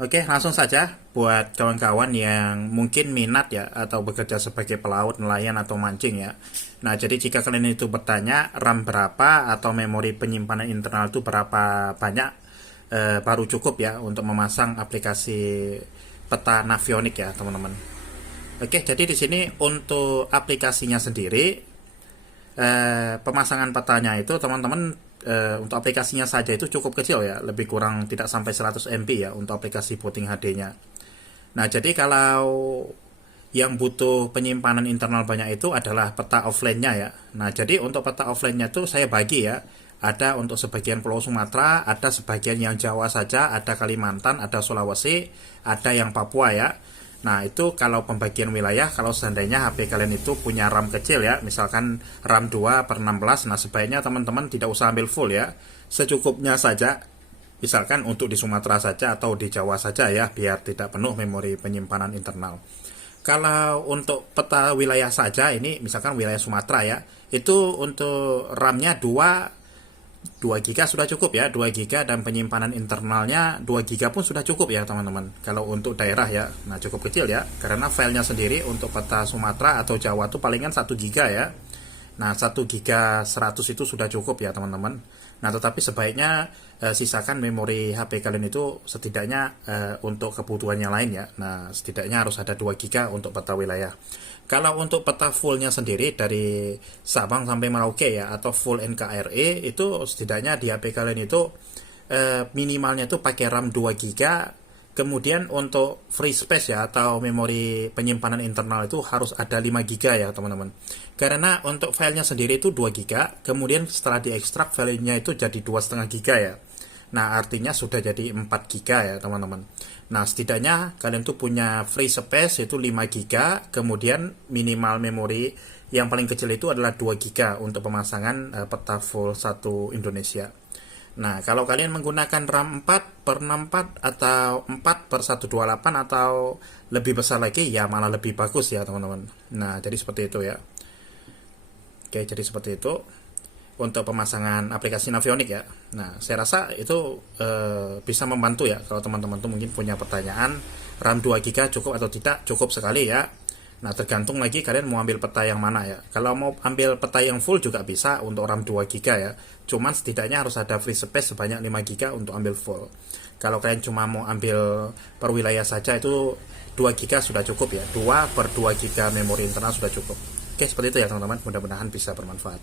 Oke, langsung saja buat kawan-kawan yang mungkin minat ya atau bekerja sebagai pelaut, nelayan atau mancing ya. Nah, jadi jika kalian itu bertanya RAM berapa atau memori penyimpanan internal itu berapa banyak, baru cukup ya untuk memasang aplikasi peta Navionics ya, teman-teman. Oke, jadi di sini untuk aplikasinya sendiri, pemasangan petanya itu teman-teman, untuk aplikasinya saja itu cukup kecil ya, lebih kurang tidak sampai 100 MB ya untuk aplikasi Booting HD-nya. Nah, jadi kalau yang butuh penyimpanan internal banyak itu adalah peta offline-nya ya. Nah, jadi untuk peta offline-nya itu saya bagi ya. Ada untuk sebagian Pulau Sumatera, ada sebagian yang Jawa saja, ada Kalimantan, ada Sulawesi, ada yang Papua ya. Nah, itu kalau pembagian wilayah, kalau seandainya HP kalian itu punya RAM kecil ya, misalkan RAM 2/16, nah sebaiknya teman-teman tidak usah ambil full ya. Secukupnya saja, misalkan untuk di Sumatera saja atau di Jawa saja ya, biar tidak penuh memori penyimpanan internal. Kalau untuk peta wilayah saja, ini misalkan wilayah Sumatera ya, itu untuk RAM-nya 2 GB sudah cukup ya, 2 GB, dan penyimpanan internalnya 2 GB pun sudah cukup ya teman-teman. Kalau untuk daerah ya, nah cukup kecil ya, karena filenya sendiri untuk peta Sumatera atau Jawa tuh palingan 1 GB ya. Nah, 1 GB 100 itu sudah cukup ya teman-teman. Nah, tetapi sebaiknya sisakan memori HP kalian itu setidaknya untuk kebutuhan yang lain ya. Nah, setidaknya harus ada 2 GB untuk peta wilayah. Kalau untuk peta fullnya sendiri dari Sabang sampai Merauke ya, atau full NKRI, itu setidaknya di HP kalian itu minimalnya itu pakai RAM 2 GB. Kemudian untuk free space ya atau memori penyimpanan internal itu harus ada 5 GB ya teman-teman. Karena untuk filenya sendiri itu 2 GB, kemudian setelah diekstrak filenya itu jadi 2,5 GB ya. Nah, artinya sudah jadi 4 GB ya teman-teman. Nah, setidaknya kalian tuh punya free space itu 5 GB, kemudian minimal memori yang paling kecil itu adalah 2 GB untuk pemasangan peta full satu Indonesia. Nah, kalau kalian menggunakan RAM 4/64 atau 4/128 atau lebih besar lagi, ya malah lebih bagus ya teman-teman. Nah, jadi seperti itu ya. Oke, jadi seperti itu untuk pemasangan aplikasi Navionics ya. Nah, saya rasa itu bisa membantu ya kalau teman-teman tuh mungkin punya pertanyaan RAM 2 GB cukup atau tidak, cukup sekali ya. Nah, tergantung lagi kalian mau ambil peta yang mana ya. Kalau mau ambil peta yang full juga bisa untuk RAM 2 GB ya. Cuman setidaknya harus ada free space sebanyak 5 GB untuk ambil full. Kalau kalian cuma mau ambil per wilayah saja itu 2 GB sudah cukup ya. 2/2 GB memori internal sudah cukup. Oke, seperti itu ya teman-teman. Mudah-mudahan bisa bermanfaat.